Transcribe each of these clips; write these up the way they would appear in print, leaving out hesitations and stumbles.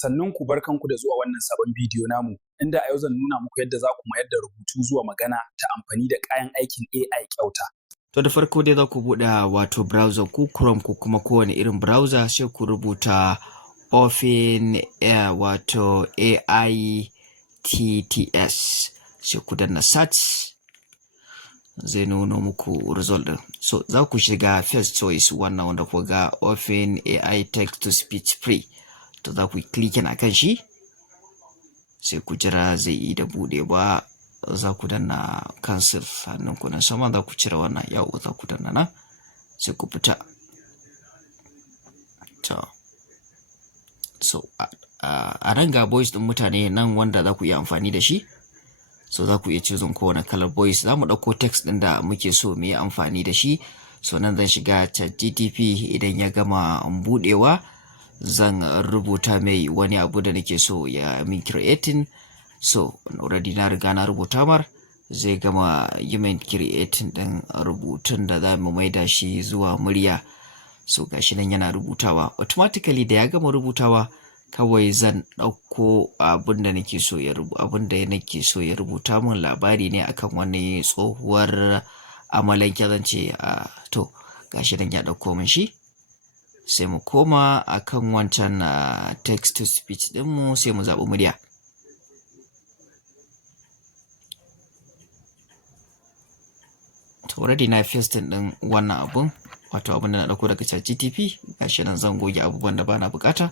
Sannun ku barkanku da zuwa wannan sabon bidiyo namu, inda a yau zan nuna muku yadda za ku mayar da rubutu zuwa magana ta amfani da kayan aikin AI kyauta. To da farko dai za ku buɗe wato browser ku Chrome ko kuma kowane irin browser sai ku rubuta Open wato AITTS sai ku danna search zai nuno muku result din. So za ku shiga first choice wannan wanda ku ga Open AI text to speech free. To za ku yi clicking akan shi sai ku jira zai yi da buɗe ba. Za ku danna cancel hannun ku na sama za ku cire wannan yawo za ku danna nan sai ku fita. So a nan ga voice din mutane nan wanda za ku iya amfani da shi. So za ku iya choosing kowane kalar voice. Za mu ɗauko text ɗin da muke so mu yi amfani da shi. So nan zan shiga ChatGPT, idan ya gama buɗewa zan rubuta mai wani abu da nake so ya min creating. So already na riga na rubuta mar, zai gama yi min creating ɗin rubutun da za mu maida shi zuwa murya. So gashi nan yana rubutawa automatically. Da ya gama rubutawa kawai zan ɗauko abin da nake so ya rubuta min. Labari ne akan wani tsohuwar amalanke zan ce to gashi nan ya ɗauko min shi. Sai mu koma akan wancan text to speech ɗinmu sai mu zaɓi murya. To already na pasting ɗin wannan abun, wato abin da na ɗauko daga ChatGPT. Gashi nan zan goge abubuwan da bana bukata.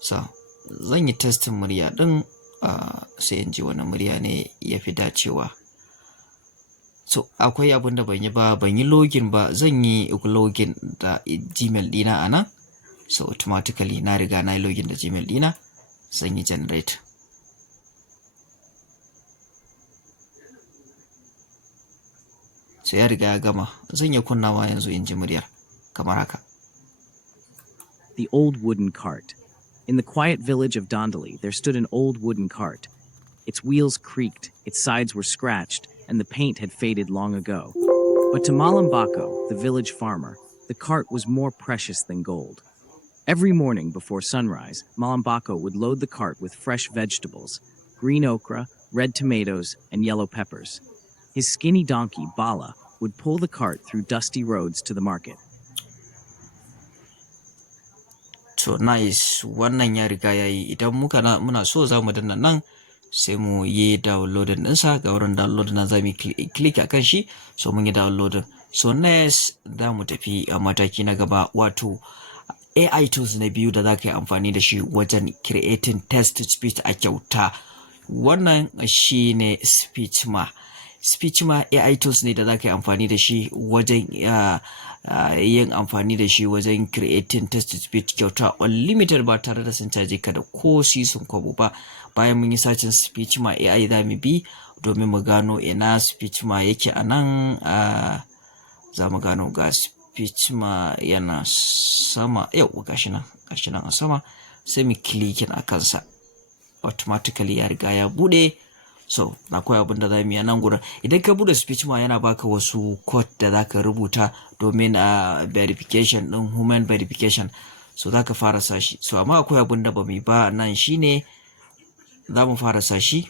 So zan yi testin murya ɗin sai in ji wani murya ne ya fi dacewa. So akwai abin da ban yi login ba, zan yi login da Gmail ɗina a nan. So automatically na riga na yi login da Gmail ɗina, zan yi generate. So ya riga ya gama, zan yi kunnawa yanzu in ji muryar kamar haka. The old wooden cart. In the quiet village of Dondali, there stood an old wooden cart. Its wheels creaked, its sides were scratched, and the paint had faded long ago. But to Malambako, the village farmer, the cart was more precious than gold. Every morning before sunrise, Malambako would load the cart with fresh vegetables, green okra, red tomatoes, and yellow peppers. His skinny donkey, Bala, would pull the cart through dusty roads to the market. So nice, wannan ya riga ya yi. Idan muna so za mu danna nan sai mu yi downloading ɗinsa. Ga wurin download na za mu click a kan shi. So mun yi downloading. So next za mu tafi a mataki na gaba, wato AI tools na biyu da za ka yi amfani da shi wajen creating text to speech a kyauta. Wannan shi ne Speechma. Speechma AI tools ne da za ka yi amfani da shi wajen yin amfani da shi wajen creating text to speech kyauta unlimited ba tare da sun caje ka da ko sisin kwabo ba. Bayan mun yi sacin Speechma AI za mu bi domin mu gano ina Speechma yake a nan. Za mu gano ga Speechma yana sama. Yau gashi nan a sama. Sai mu clicking a kansa, automatically ya riga ya bude. So akwai abin da za mu yi nan gurin. Idan ka bude Speechma yana baka wasu code da za ka rubuta domin verification ɗin, human verification. So za ka fara sashi. So amma akwai abin da ba mu yi ba nan, shine za mu fara sashi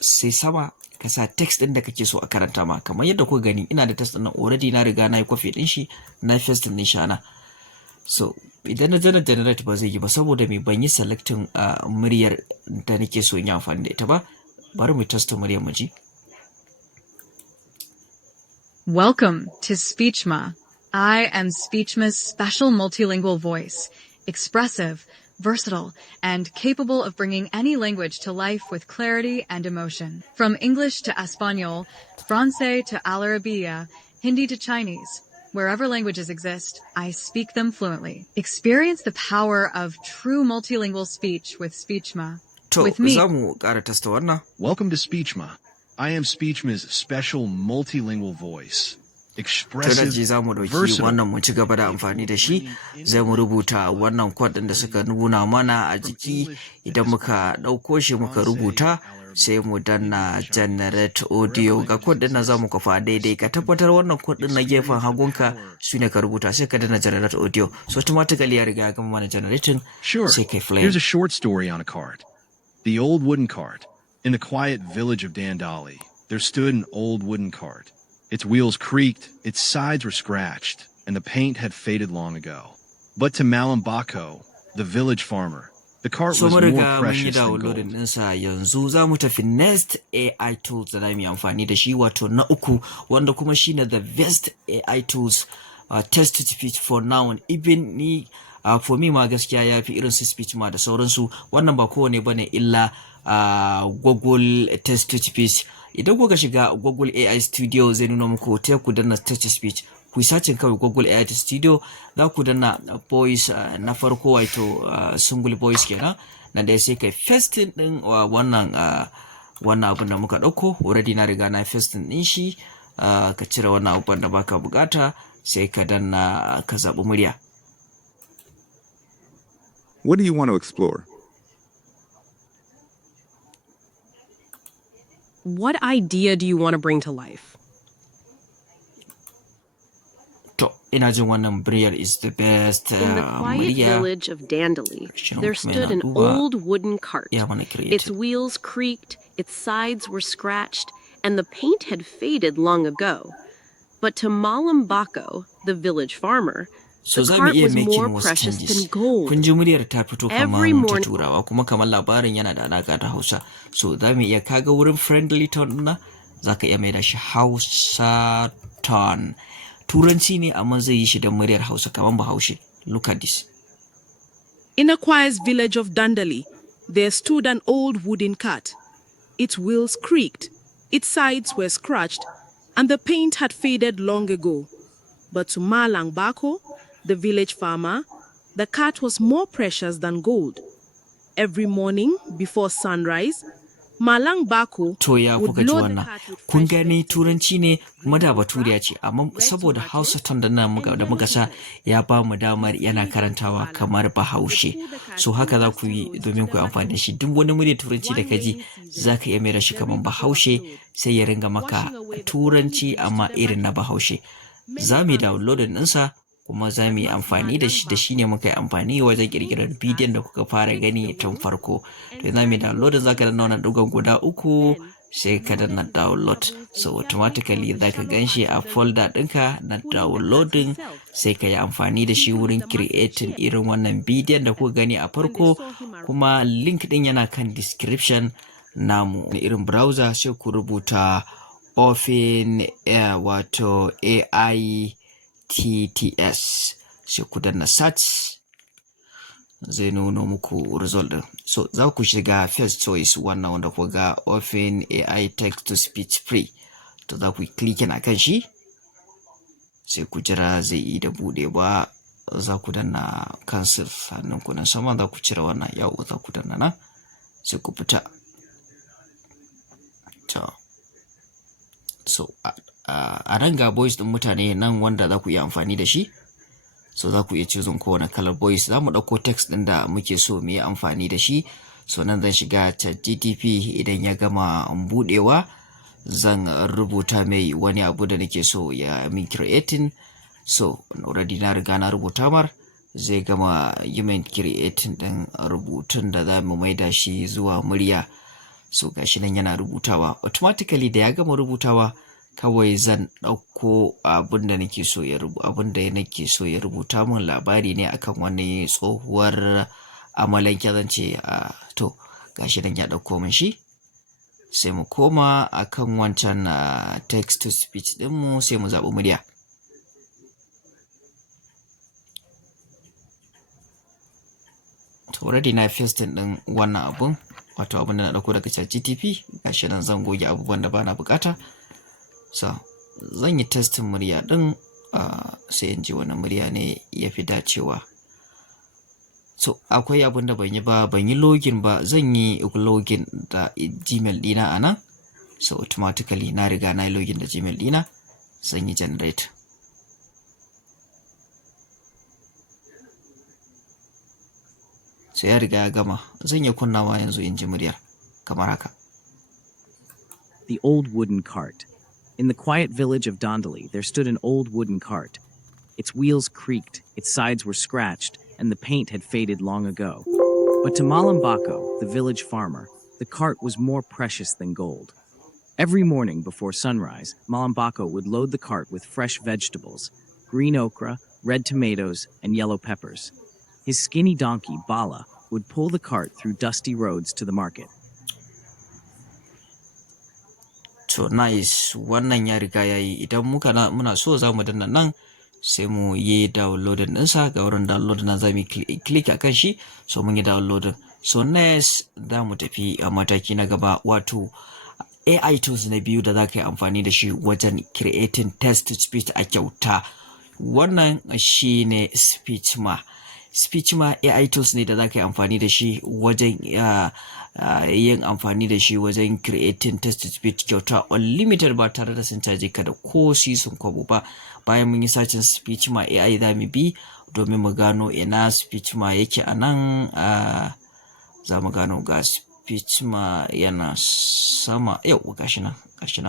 sai sama ka sa text ɗin da kake so a karanta ma. Kamar yadda kuka gani ina da text ɗin nan already, na riga na yi copy ɗin shi, na paste ɗin shi ana. So idan na generate ba zai yi ba saboda me ban yi selecting muryar da nake so in yi amfani da ita ba. Bari mu testa muryar mu ji. Welcome to Speechma. I am Speechma's special multilingual voice, expressive, versatile, and capable of bringing any language to life with clarity and emotion. From English to Espanol, Francais to Alarabiya, Hindi to Chinese, wherever languages exist, I speak them fluently. Experience the power of true multilingual speech with Speechma. To, za mu ƙara testa wannan. Welcome to Speechma. I am Speechma's special multilingual voice. Expressive, za mu ɗauki wannan mu ci gaba da amfani da shi. Zai mu rubuta wannan code ɗin da suka nuna mana a jiki. Idan muka ɗauko shi muka rubuta sai mu danna generate audio. Ga code din na zamu kafa daidai, ka tabbatar wannan code din na gefen hagunka sune ka rubuta, sai ka danna generate audio. So automatically ya riga ya gama mana generating. Sure. Sai kai play. Here's a short story on a cart. The old wooden cart. In the quiet village of Dandali, there stood an old wooden cart. Its wheels creaked, its sides were scratched, and the paint had faded long ago. But to Malambako, the village farmer, the cart So was mun more riga mun yi precious than downloading gold. ɗinsa, yanzu za mu tafi next AI tools da za mu yi amfani da shi, wato na uku, wanda kuma shine the best AI tools test to speech for now. Even ni for me ma gaskiya ya fi irin su speech ma da sauransu. Wannan ba kowane bane illa Google test to speech. Idan kuka shiga Google AI Studio zai nuna muku ta ku danna test to speech. Ku searching kawai Google AI Studio, za ku danna voice na farko, wato single voice kenan. Na da sai kai pasting din wannan abin da muka dauko. Already na riga na pasting din shi. Ka cire wannan abin da baka bukata, sai ka danna ka zabi murya. What do you want to explore? What idea do you want to bring to life? To, ina jin wannan muryar is the best In the quiet village of Dandali, there stood an old wooden cart. Ya mana creative. Its wheels creaked, its sides were scratched, and the paint had faded long ago. But to Malambako, the village farmer, So the za mu cart iya was making more wasu precious changes. than gold. Kun ji muryar ta fito Every kamar ta morning- turawa, kuma kamar labarin yana da alaka da Hausa. So za mu iya, kaga wurin friendly tone ɗin nan, za ka iya mai da shi Hausa tone. Turanci ne amma zai yi shi da muryar Hausa kamar Bahaushe. Look at this. In a quiet village of Dandali, there stood an old wooden cart. Its wheels creaked, its sides were scratched, and the paint had faded long ago. But to Malang Bako, the village farmer, the cart was more precious than gold. Every morning before sunrise, Malang Bako To ya would kuka ji load the wannan. cart with Kun fresh gani vegetables. turanci ne kuma da baturiya ce, amma saboda Hausa tone da muka sa ya ba mu damar yana karantawa kamar Bahaushe. So haka za ku yi domin ku yi amfani da shi. Duk wani muryar turanci da ka ji za ka iya mai da shi kamar Bahaushe, sai ya ringa maka turanci amma irin na Bahaushe. Za mu yi downloading ɗinsa kuma za mu yi amfani da shi ne muka yi amfani wajen ƙirƙirar bidiyon da kuka fara gani tun farko. To za mu yi downloading, za ka danna wannan ɗigon guda uku, sai ka danna download. So automatically za ka gan shi a folder ɗinka na downloading, sai ka yi amfani da shi wurin creating irin wannan bidiyon da kuka gani a farko. Kuma link ɗin yana kan description namu. Irin browser sai ku rubuta Open wato AITTS, sai ku danna search, zai nuno muku result din. So za ku shiga first choice, wannan wanda ku ga Open AI text to speech free. To za ku click na kan shi, sai ku jira zai yi da bude ba. Za ku danna cancel, hannun ku nan sama za ku cire wannan, yau za ku danna nan, sai ku fita. So a nan ga voice din mutane nan wanda za ku iya amfani da shi. So za ku iya choosing kowane kalar voice. Za mu ɗauko text ɗin da muke so mu yi amfani da shi. So nan zan shiga ChatGPT, idan ya gama buɗewa zan rubuta mai wani abu da nake so ya min creating. So already na riga na rubuta mar, zai gama yi min creating ɗin rubutun da za mu maida shi zuwa murya. So gashi nan yana rubutawa automatically. Da ya gama rubutawa, kawai zan ɗauko abin da nake so ya rubuta min. Labari ne akan wani tsohuwar amalanke, zan ce to gashi nan ya ɗauko min shi. Sai mu koma akan wancan text to speech ɗinmu, sai mu zaɓi murya. To already na pasting ɗin wannan abun, wato abin da na ɗauko daga ChatGPT. Gashi nan zan goge abubuwan da bana bukata. So zan yi testin murya ɗin, sai in ji wani murya ne ya fi dacewa. So akwai abin da ban yi login ba, zan yi login da Gmail ɗina a nan. So automatically na riga na yi login da Gmail ɗina, zan yi generate. So ya riga ya gama, zan yi kunnawa yanzu in ji muryar kamar haka. the old wooden cart. In the quiet village of Dondali, there stood an old wooden cart. Its wheels creaked, its sides were scratched, and the paint had faded long ago. But to Malambako, the village farmer, the cart was more precious than gold. Every morning before sunrise, Malambako would load the cart with fresh vegetables, green okra, red tomatoes, and yellow peppers. His skinny donkey, Bala, would pull the cart through dusty roads to the market. To nice, wannan ya riga ya yi. Idan muna so za mu danna nan sai mu yi downloading ɗinsa. Ga wurin download na za mu click a kan shi, so mun yi downloading. So next za mu tafi a mataki na gaba, wato AI tools na biyu da za ka yi amfani da shi wajen creating text to speech a kyauta. Wannan shi ne Speechma. Speechma AI tools ne da za ka yi amfani da shi wajen yin amfani da shi wajen creating text to speech kyauta unlimited ba tare da sun caje ka da ko sisin kwabo ba. Bayan mun yi sacin Speechma AI za mu bi domin mu gano ina Speechma yake a nan. Za mu gano ga Speechma yana sama, yau gashi nan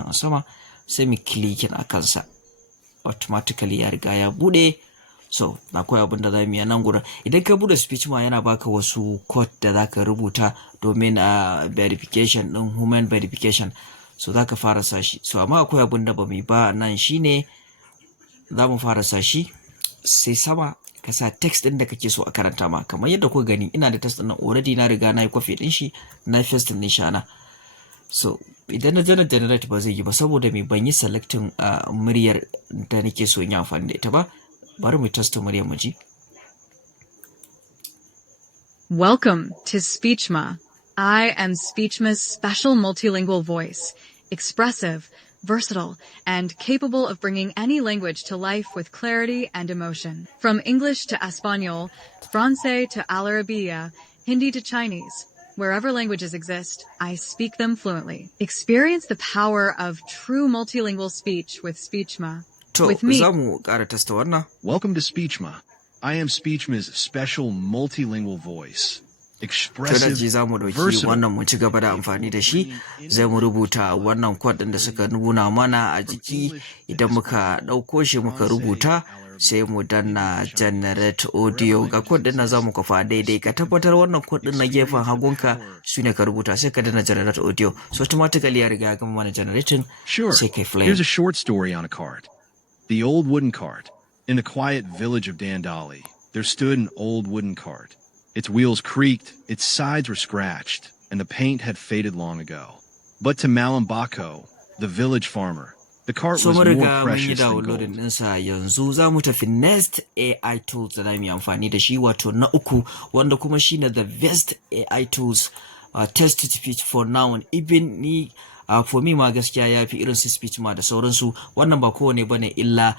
a sama, sai mu clicking a kansa, automatically ya riga ya bude. So akwai abin da za mu yi nan gurin. Idan ka bude Speechma yana baka wasu code da za ka rubuta domin verification din human verification, so za ka fara sashi. So amma akwai abin da ba mu yi ba nan, shine za mu fara sashi sai sama ka sa text din da kake so a karanta ma. Kamar yadda kuka gani ina da text din already na riga na yi copy din shi, na paste din shi ana. So idan na generate ba zai yi ba saboda me ban yi selecting muryar da nake so in yi amfani da ita ba. Bari mu test muryar mu ji. Welcome to Speechma. I am Speechma's special multilingual voice, expressive, versatile, and capable of bringing any language to life with clarity and emotion. From English to Espanol, Francais to Alarabiya, Hindi to Chinese, wherever languages exist, I speak them fluently. Experience the power of true multilingual speech with Speechma. To, With me. za mu ƙara testa wannan. Welcome to Speechma. I am Speechma's special multilingual voice. Expressive, Tunaji za mu ɗauki versatile. wannan mu ci gaba da amfani da shi. Zai mu rubuta wannan code ɗin da suka nuna mana a jiki. Idan muka ɗauko shi muka rubuta, sai mu danna generate audio. Ga code ɗin na za mu kafa daidai. Ka tabbatar wannan code ɗin na gefen hagunka su ne ka rubuta, sai ka danna generate audio. So automatically ya riga ya gama mana generating. Sure. Sai kai play. Here's a short story on a cart. The old wooden cart. In the quiet village of Dandali, there stood an old wooden cart. Its wheels creaked, its sides were scratched, and the paint had faded long ago. But to Malambako, the village farmer, the cart So was mun more riga mun yi precious than downloading gold. ɗinsa, yanzu za mu tafi next AI tools da za mu yi amfani da shi, wato na uku, wanda kuma shine the best AI tools test to speech for now. Even ni for me ma gaskiya ya fi irin su Speechma da sauransu. Wannan ba kowane bane illa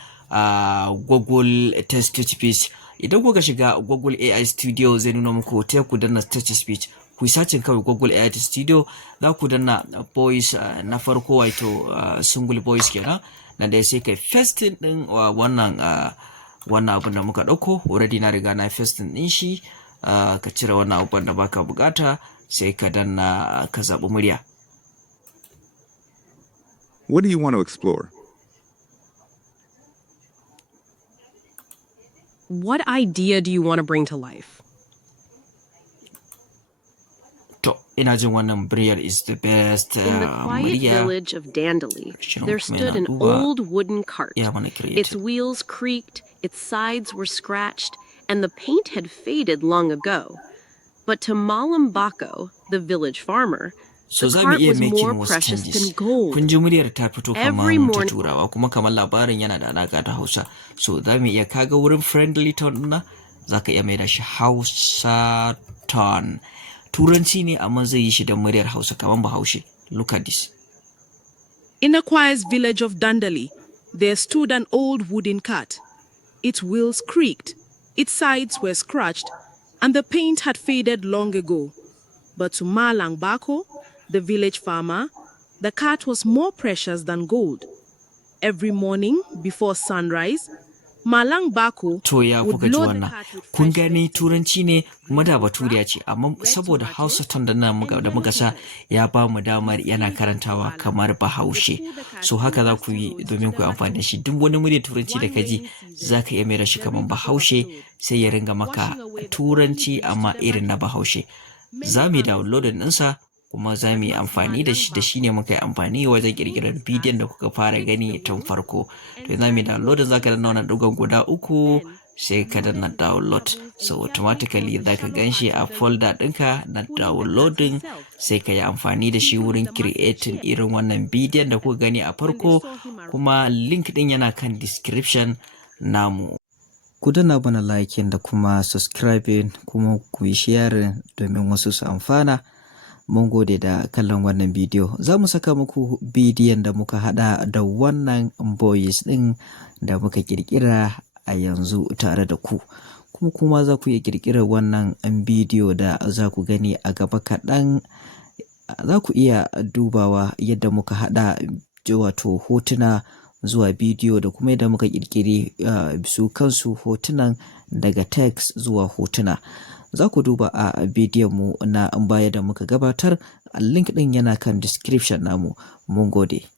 Google test to speech. Idan kuka shiga Google AI Studio zai nuna muku ta ku danna test to speech. Ku sacin kawai Google AI Studio, za ku danna voice na farko, wato single voice kenan. Na da sai kai pasting din wannan abin da muka dauko. Already na riga na pasting din shi. Ka cire wannan abin da baka bukata, sai ka danna ka zabi murya. What do you want to explore? What idea do you want to bring to life? To, ina jin wannan muryar is the best In the quiet murya. village of Dandali, Shirin there kuma stood yana an duba old wooden cart. ya mana Its creative. wheels creaked, its sides were scratched, and the paint had faded long ago. But to Malambako, the village farmer, So the za mu cart iya was more making wasu precious changes. than gold. Kun ji muryar ta fito Every kamar ta morning- turawa, kuma kamar labarin yana da alaka da Hausa. So za mu iya kaga wurin friendly tone ɗin nan, za ka iya mai da shi Hausa tone. Turanci ne amma zai yi shi da muryar Hausa kamar Bahaushe. Look at this. In a quiet village of Dandali, there stood an old wooden cart. Its wheels creaked, its sides were scratched, and the paint had faded long ago. But to Malang Bako, the village farmer, the cart was more precious than gold. Every morning before sunrise, Malang Bako To ya would kuka ji load the wannan? cart with Kun fresh gani vegetables. turanci ne kuma da baturiya ce, amma saboda Hausa ton da muka sa ya ba mu damar yana karantawa kamar Bahaushe. So haka za ku yi domin ku yi amfani da shi. Duk wani murya turanci da ka ji za ka iya mai da shi kamar Bahaushe sai ya ringa maka turanci amma irin na Bahaushe. Za mu yi downloading ɗinsa kuma za mu yi amfani da shi ne muka yi amfani wajen ƙirƙirar bidiyon da kuka fara gani tun farko. To za mu yi downloading, za ka danna wannan ɗigon guda 3 sai ka danna download, so automatically za ka gan shi a folder ɗinka na downloading, sai ka yi amfani da shi wurin creating irin wannan bidiyon da kuka gani a farko, kuma link ɗin yana kan description namu. Ku danna bana liking da kuma subscribing, kuma ku yi sharing domin wasu su amfana. Mun gode da kallon wannan bidiyo. Za mu saka muku bidiyon da muka hada da wannan voice ɗin da muka kirkira a yanzu tare da ku. Kuma za ku iya kirkirar wannan bidiyo da za ku gani a gaba kaɗan. Za ku iya dubawa yadda muka hada wato hotuna zuwa bidiyo da kuma yadda muka kirkiri su kansu hotunan daga text zuwa hotuna. Za ku duba a bidiyon mu na baya da muka gabatar, link ɗin yana kan description namu. Mun gode.